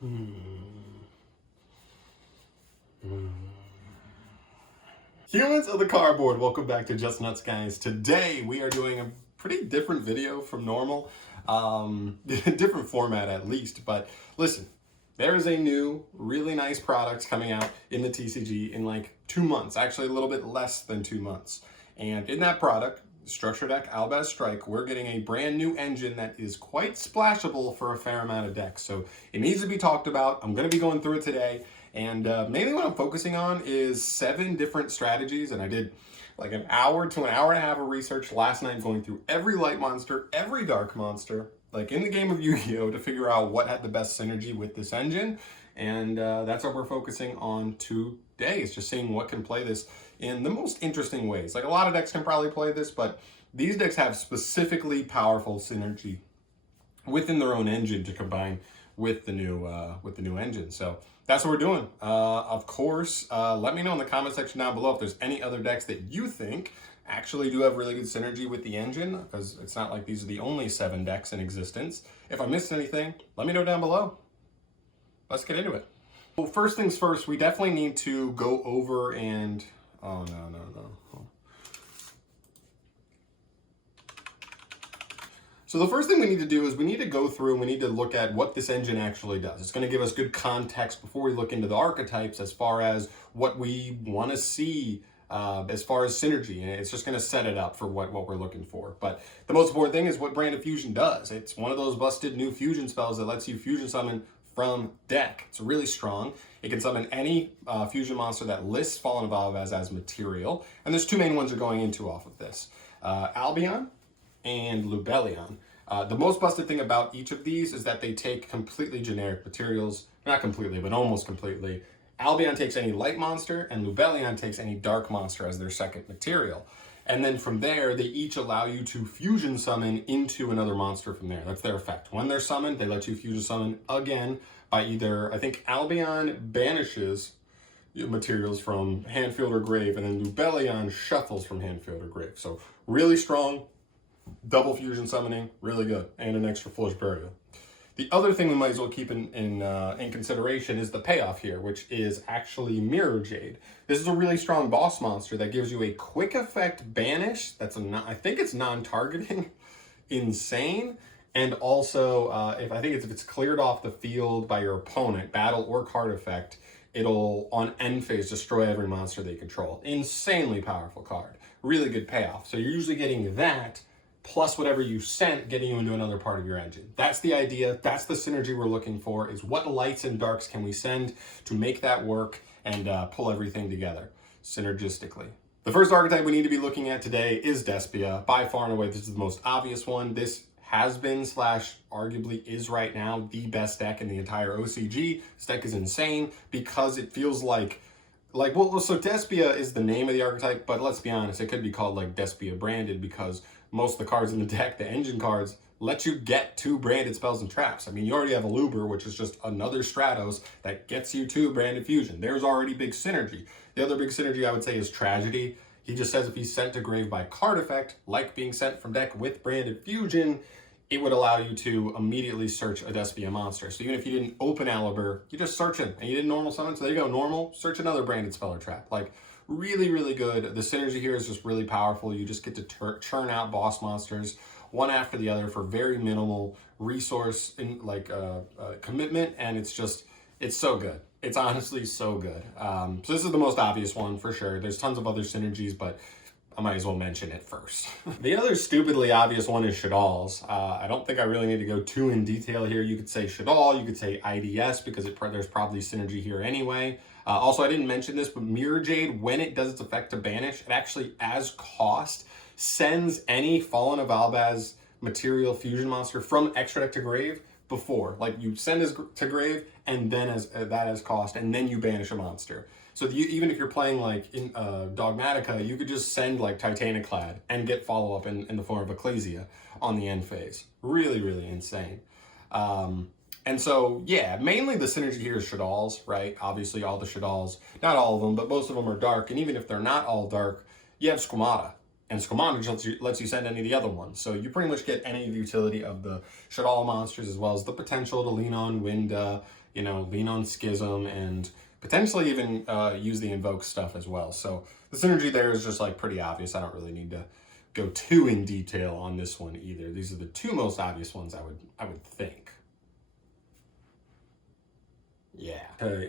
Humans of the cardboard, welcome back to Just Nuts, guys. Today we are doing a pretty different video from normal, different format at least, but listen, there is a new really nice product coming out in the TCG in like 2 months, actually a little bit less than 2 months. And in that product, Structure Deck Albaz Strike, we're getting a brand new engine that is quite splashable for a fair amount of decks. So it needs to be talked about. I'm going to be going through it today. And mainly what I'm focusing on is 7 different strategies. And I did like an hour to an hour and a half of research last night going through every light monster, every dark monster, like in the game of Yu-Gi-Oh! To figure out what had the best synergy with this engine. And that's what we're focusing on today, is just seeing what can play this in the most interesting ways. Like a lot of decks can probably play this, but these decks have specifically powerful synergy within their own engine to combine with the new engine. So that's what we're doing. Of course, let me know in the comment section down below if there's any other decks that you think actually do have really good synergy with the engine, because it's not like these are the only 7 decks in existence. If I missed anything, let me know down below. Let's get into it. Well, first things first, we definitely need to go over and, oh no. So the first thing we need to do is we need to go through and we need to look at what this engine actually does. It's going to give us good context before we look into the archetypes as far as what we want to see as far as synergy. And it's just going to set it up for what we're looking for. But the most important thing is what Brand of Fusion does. It's one of those busted new fusion spells that lets you fusion summon from deck. It's really strong. It can summon any fusion monster that lists Fallen of Albaz as material. And there's 2 main ones we're going into off of this. Albion and Lubellion. The most busted thing about each of these is that they take completely generic materials. Not completely, but almost completely. Albion takes any light monster, and Lubellion takes any dark monster as their second material. And then from there, they each allow you to fusion summon into another monster from there. That's their effect. When they're summoned, they let you fusion summon again by either, I think Albion banishes materials from hand, field, or grave, and then Lubellion shuffles from hand, field, or grave. So really strong, double fusion summoning, really good, and an extra Foolish Burial. The other thing we might as well keep in consideration is the payoff here, which is actually Mirror Jade. This is a really strong boss monster that gives you a quick effect banish. I think it's non-targeting, insane, and also if it's cleared off the field by your opponent, battle or card effect, it'll on end phase destroy every monster they control. Insanely powerful card, really good payoff. So you're usually getting that plus whatever you sent, getting you into another part of your engine. That's the idea. That's the synergy we're looking for, is what lights and darks can we send to make that work and pull everything together synergistically. The first archetype we need to be looking at today is Despia. By far and away, this is the most obvious one. This has been / arguably is right now the best deck in the entire OCG. This deck is insane because it feels like so Despia is the name of the archetype, but let's be honest, it could be called like Despia branded because most of the cards in the deck, the engine cards, let you get 2 branded spells and traps. I mean, you already have a Luber, which is just another Stratos that gets you 2 branded fusion. There's already big synergy. The other big synergy I would say is Tragedy. He just says if he's sent to grave by card effect, like being sent from deck with branded fusion, it would allow you to immediately search a Despia monster. So even if you didn't open Alibur, you just search him, and you didn't normal summon, so there you go, normal, search another branded spell or trap. Like, really, really good. The synergy here is just really powerful. You just get to churn out boss monsters one after the other for very minimal resource commitment, and it's so good. It's honestly so good. So this is the most obvious one for sure. There's tons of other synergies, but I might as well mention it first. The other stupidly obvious one is Shadal's. I don't think I really need to go too in detail here. You could say Shadal, you could say IDS, because there's probably synergy here anyway. Also, I didn't mention this, but Mirror Jade, when it does its effect to banish, it actually, as cost, sends any Fallen of Albaz material fusion monster from extra deck to grave before. Like, you send it to grave, and then as cost, and then you banish a monster. So even if you're playing like in Dogmatica, you could just send like Titaniclad and get follow-up in the form of Ecclesia on the end phase. Really, really insane. And so, yeah, mainly the synergy here is Shadal's, right? Obviously, all the Shadal's, not all of them, but most of them are dark. And even if they're not all dark, you have Squamata. and Squamana lets you send any of the other ones. So you pretty much get any of the utility of the Shadala monsters, as well as the potential to lean on Winda, lean on Schism, and potentially even use the Invoke stuff as well. So the synergy there is just like pretty obvious. I don't really need to go too in detail on this one either. These are the two most obvious ones I would think. Yeah. Okay,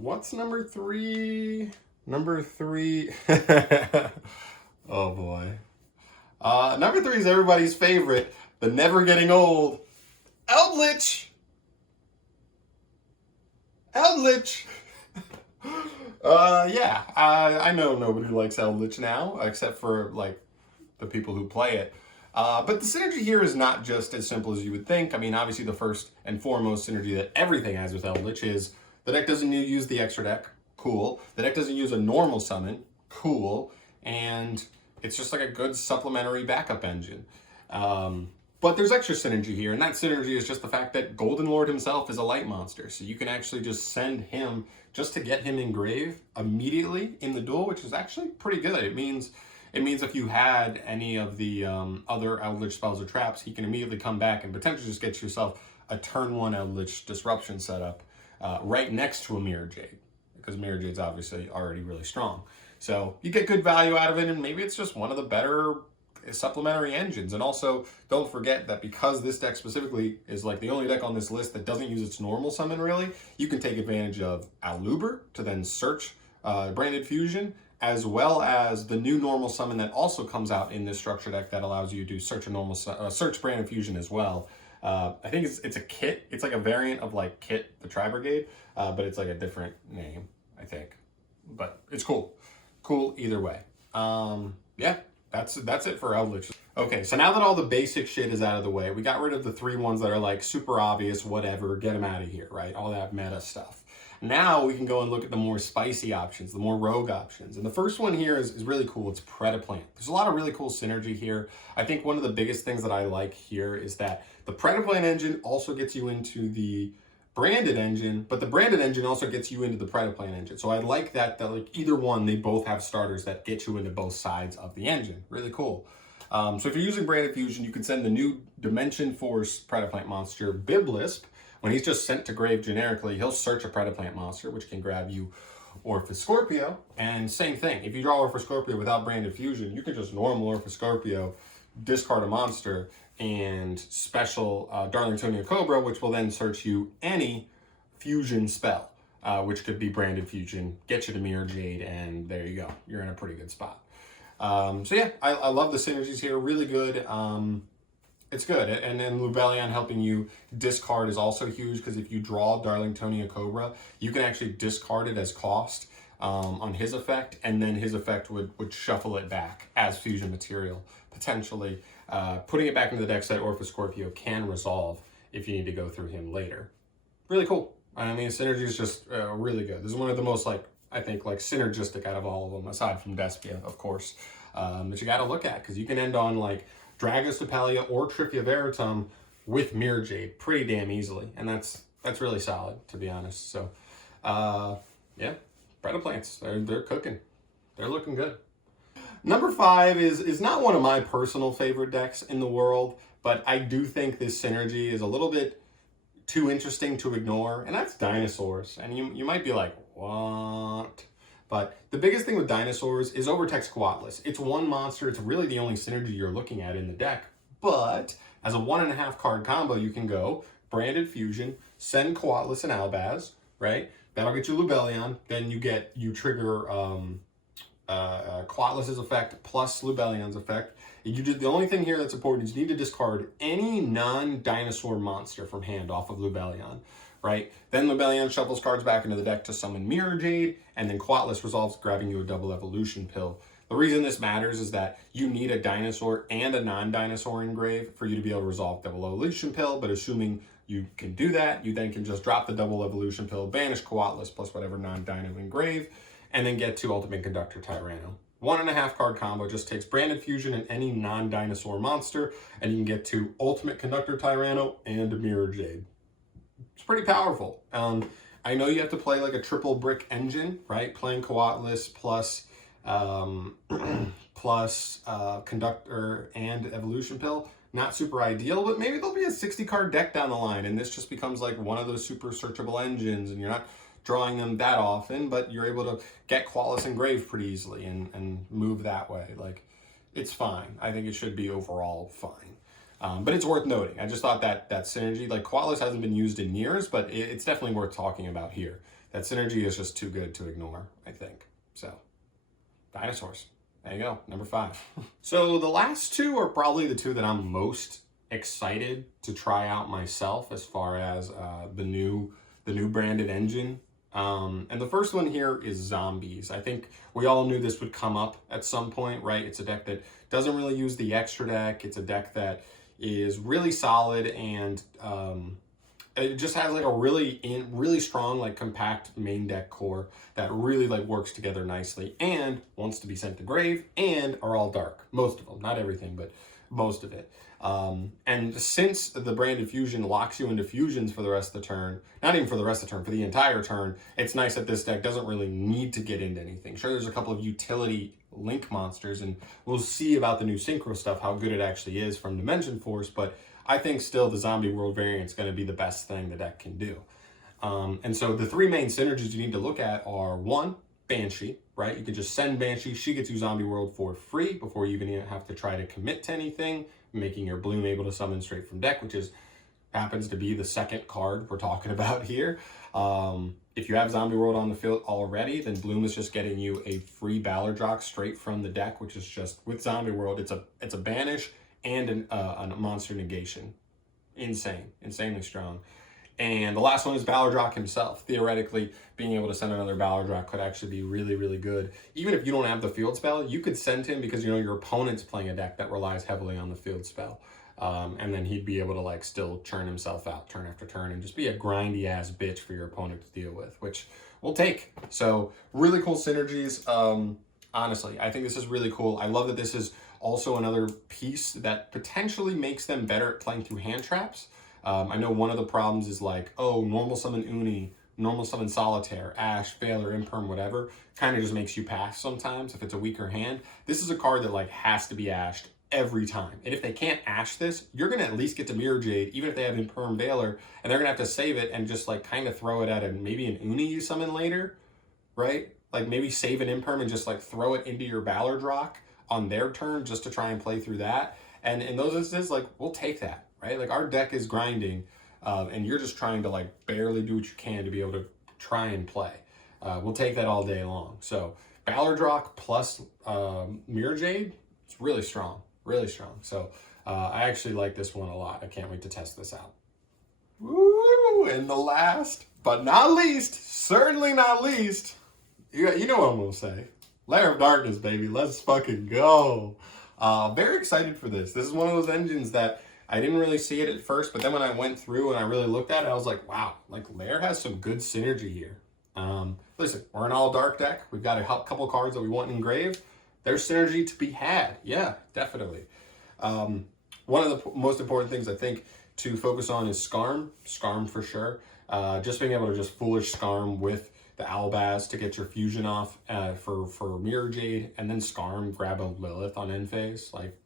what's number 3? Number 3. Oh boy. Number 3 is everybody's favorite, the never getting old, Eldritch. Eldritch. Yeah, I know nobody likes Eldritch now, except for like the people who play it. But the synergy here is not just as simple as you would think. I mean, obviously the first and foremost synergy that everything has with Eldritch is the deck doesn't use the extra deck. Cool. The deck doesn't use a normal summon. Cool. And it's just like a good supplementary backup engine. But there's extra synergy here, and that synergy is just the fact that Golden Lord himself is a light monster. So you can actually just send him just to get him engraved immediately in the duel, which is actually pretty good. It means if you had any of the other Eldritch spells or traps, he can immediately come back and potentially just get yourself a turn 1 Eldritch disruption setup right next to a Mirror Jade, because Mirror Jade's obviously already really strong. So you get good value out of it, and maybe it's just one of the better supplementary engines. And also, don't forget that because this deck specifically is like the only deck on this list that doesn't use its normal summon really, you can take advantage of Aluber to then search Branded Fusion, as well as the new normal summon that also comes out in this structure deck that allows you to search search Branded Fusion as well. I think it's a kit. It's like a variant of like Kit, the Tri Brigade, but it's like a different name, I think. But it's cool. Cool either way. Yeah, that's it for Eldritch. Okay, so now that all the basic shit is out of the way, we got rid of the 3 ones that are like super obvious, whatever, get them out of here, right? All that meta stuff. Now we can go and look at the more spicy options, the more rogue options. And the first one here is really cool. It's Predaplant. There's a lot of really cool synergy here. I think one of the biggest things that I like here is that the Predaplant engine also gets you into the branded engine, but the branded engine also gets you into the Predaplant engine. So I like that like either one, they both have starters that get you into both sides of the engine. Really cool. So if you're using Branded Fusion, you can send the new Dimension Force Predaplant monster, Biblisp. When he's just sent to grave generically, he'll search a Predaplant monster, which can grab you Orphis Scorpio. And same thing, if you draw Orphis Scorpio without Branded Fusion, you can just normal Orphis Scorpio, discard a monster, and special Darlingtonia Cobra, which will then search you any fusion spell, which could be Branded Fusion, get you to Mirror Jade, and there you go. You're in a pretty good spot. So yeah, I love the synergies here, really good. It's good. And then Lubellion helping you discard is also huge, because if you draw Darlingtonia Cobra, you can actually discard it as cost on his effect, and then his effect would shuffle it back as fusion material, potentially putting it back into the deck so that Orphis Scorpio can resolve if you need to go through him later. Really cool. I mean, synergy is just really good. This is one of the most, like, I think, like, synergistic out of all of them, aside from Despia, of course, that you got to look at, because you can end on, like, Dragos Sepalia or Trifia Veritum with Mirror Jade pretty damn easily, and that's really solid, to be honest. So, yeah, Predaplants, they're cooking. They're looking good. Number 5 is not one of my personal favorite decks in the world, but I do think this synergy is a little bit too interesting to ignore, and that's Dinosaurs. And you might be like, what? But the biggest thing with Dinosaurs is Overtext Coatless. It's one monster. It's really the only synergy you're looking at in the deck. But as a 1.5 card combo, you can go Branded Fusion, send Coatless and Albaz, right? That'll get you Lubellion. Then you trigger Coatless's effect plus Lubellion's effect. The only thing here that's important is you need to discard any non-dinosaur monster from hand off of Lubellion, right? Then Lubellion shuffles cards back into the deck to summon Mirror Jade, and then Coatless resolves grabbing you a double evolution pill. The reason this matters is that you need a dinosaur and a non-dinosaur engrave for you to be able to resolve double evolution pill, but assuming you can do that, you then can just drop the double evolution pill, banish Coatless plus whatever non-dino engrave, and then get to Ultimate Conductor Tyranno. 1.5 card combo just takes Branded Fusion and any non-dinosaur monster, and you can get to Ultimate Conductor Tyranno and Mirror Jade. It's pretty powerful. I know you have to play like a triple brick engine, right? Playing Coatless plus plus Conductor and Evolution Pill. Not super ideal, but maybe there'll be a 60 card deck down the line, and this just becomes like one of those super searchable engines, and you're not drawing them that often, but you're able to get Qualis engraved pretty easily and move that way. Like, it's fine. I think it should be overall fine. But it's worth noting. I just thought that synergy, like Qualis hasn't been used in years, but it's definitely worth talking about here. That synergy is just too good to ignore, I think. So, dinosaurs. There you go, number 5. So the last two are probably the two that I'm most excited to try out myself as far as the new branded engine. And the first one here is Zombies. I think we all knew this would come up at some point, right? It's a deck that doesn't really use the extra deck. It's a deck that is really solid, and it just has like a really strong, like compact main deck core that really like works together nicely and wants to be sent to grave and are all dark. Most of them, not everything, but most of it. And since the branded fusion locks you into fusions for the rest of the turn, not even for the rest of the turn, for the entire turn, it's nice that this deck doesn't really need to get into anything. Sure, there's a couple of utility link monsters, and we'll see about the new synchro stuff, how good it actually is from Dimension Force, but I think still the Zombie World variant is going to be the best thing the deck can do. And so the 3 main synergies you need to look at are 1, Banshee, right? You can just send Banshee, she gets you Zombie World for free before you even have to try to commit to anything, making your Bloom able to summon straight from deck, which happens to be the second card we're talking about here. If you have Zombie World on the field already, then Bloom is just getting you a free Ballardrock straight from the deck, which is just, with Zombie World, it's a banish and a monster negation. Insanely strong. And the last one is Ballardrock himself. Theoretically, being able to send another Ballardrock could actually be really, really good. Even if you don't have the field spell, you could send him because you know your opponent's playing a deck that relies heavily on the field spell. And then he'd be able to like still churn himself out turn after turn and just be a grindy ass bitch for your opponent to deal with, which we'll take. So really cool synergies. Honestly, I think this is really cool. I love that this is also another piece that potentially makes them better at playing through hand traps. I know one of the problems is like, oh, normal summon Uni, normal summon Solitaire, Ash, Failure, Imperm, whatever, kind of just makes you pass sometimes if it's a weaker hand. This is a card that like has to be ashed every time. And if they can't ash this, you're going to at least get to Mirror Jade, even if they have Imperm Veiler, and they're going to have to save it and just like kind of throw it at maybe an Uni you summon later, right? Like maybe save an Imperm and just like throw it into your Ballardrock on their turn just to try and play through that. And in those instances, like, we'll take that, right? Like, our deck is grinding, and you're just trying to, like, barely do what you can to be able to try and play. We'll take that all day long. So, Ballardrock plus Mirror Jade, it's really strong, really strong. So, I actually like this one a lot. I can't wait to test this out. Woo! And the last, but not least, certainly not least, you know what I'm going to say. Lair of Darkness, baby. Let's fucking go. Very excited for this. This is one of those engines that I didn't really see it at first, but then when I went through and I really looked at it, I was like, wow, like Lair has some good synergy here. Listen, we're an all dark deck. We've got a couple cards that we want engraved. There's synergy to be had. Yeah, definitely. One of the most important things I think to focus on is Skarm. Skarm for sure. Just being able to just foolish Skarm with the Albaz to get your fusion off for Mirror Jade, and then Skarm, grab a Lilith on end phase. Like,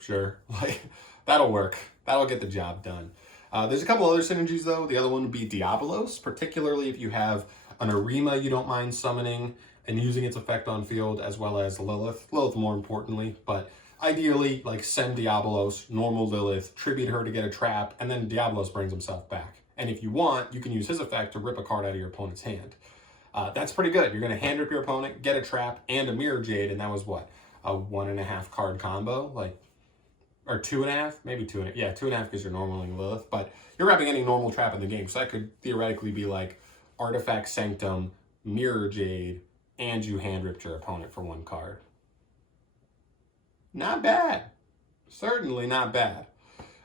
sure, like that'll work. That'll get the job done. There's a couple other synergies though. The other one would be Diabolos, particularly if you have an Arima you don't mind summoning and using its effect on field, as well as Lilith. Lilith more importantly, but ideally like send Diabolos, normal Lilith, tribute her to get a trap, and then Diabolos brings himself back. And if you want, you can use his effect to rip a card out of your opponent's hand. That's pretty good. You're going to hand rip your opponent, get a trap, and a Mirror Jade, and that was what? A 1.5 card combo? Like, or 2.5? Maybe 2.5. Yeah, 2.5 because you're normaling Lilith, but you're wrapping any normal trap in the game, so that could theoretically be like Artifact Sanctum, Mirror Jade, and you hand ripped your opponent for 1 card. Not bad. Certainly not bad.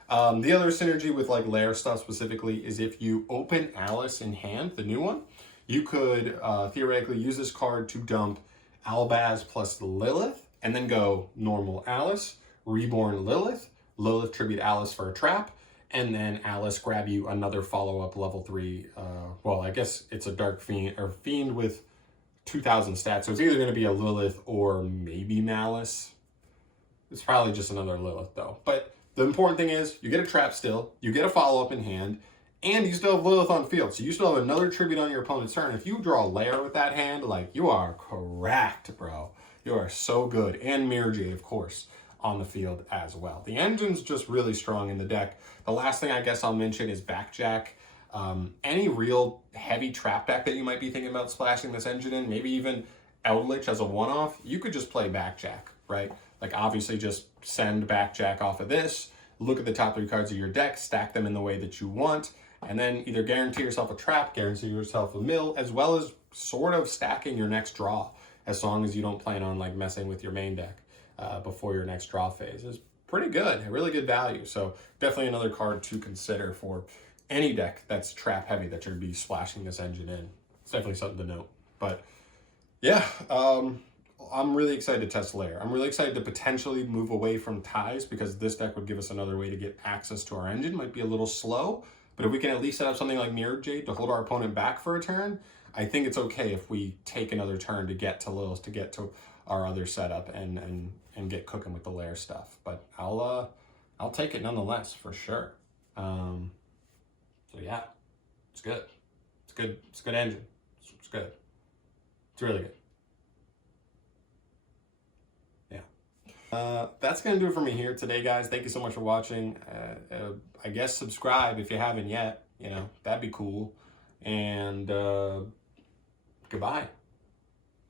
The other synergy with like Lair stuff specifically is if you open Alice in hand, the new one, you could theoretically use this card to dump Albaz plus Lilith, and then go normal Alice, reborn Lilith, Lilith tribute Alice for a trap, and then Alice grab you another follow-up level 3, well, I guess it's a Dark Fiend, or Fiend with 2,000 stats. So it's either going to be a Lilith or maybe Malice. It's probably just another Lilith though. But the important thing is you get a trap still, you get a follow-up in hand, and you still have Lilith on field. So you still have another tribute on your opponent's turn. If you draw a lair with that hand, like, you are cracked, bro. You are so good. And Mirror Jade, of course, on the field as well. The engine's just really strong in the deck. The last thing I guess I'll mention is Backjack. Any real heavy trap deck that you might be thinking about splashing this engine in, maybe even Eldritch as a one-off, you could just play Backjack, right? Like, obviously just send Backjack off of this, look at the top 3 cards of your deck, stack them in the way that you want, and then either guarantee yourself a trap, guarantee yourself a mill, as well as sort of stacking your next draw, as long as you don't plan on like messing with your main deck before your next draw phase. Is pretty good, really good value. So definitely another card to consider for any deck that's trap heavy that you're gonna be splashing this engine in. It's definitely something to note. But yeah, I'm really excited to test Lair. I'm really excited to potentially move away from ties, because this deck would give us another way to get access to our engine. Might be a little slow, but if we can at least set up something like Mirror Jade to hold our opponent back for a turn, I think it's okay if we take another turn to get to Lilith, to get to our other setup and get cooking with the Lair stuff. But I'll take it nonetheless, for sure. So yeah, it's good. It's good. It's a good engine. It's good. It's really good. That's going to do it for me here today, guys. Thank you so much for watching. I guess subscribe if you haven't yet. You know, that'd be cool. And goodbye.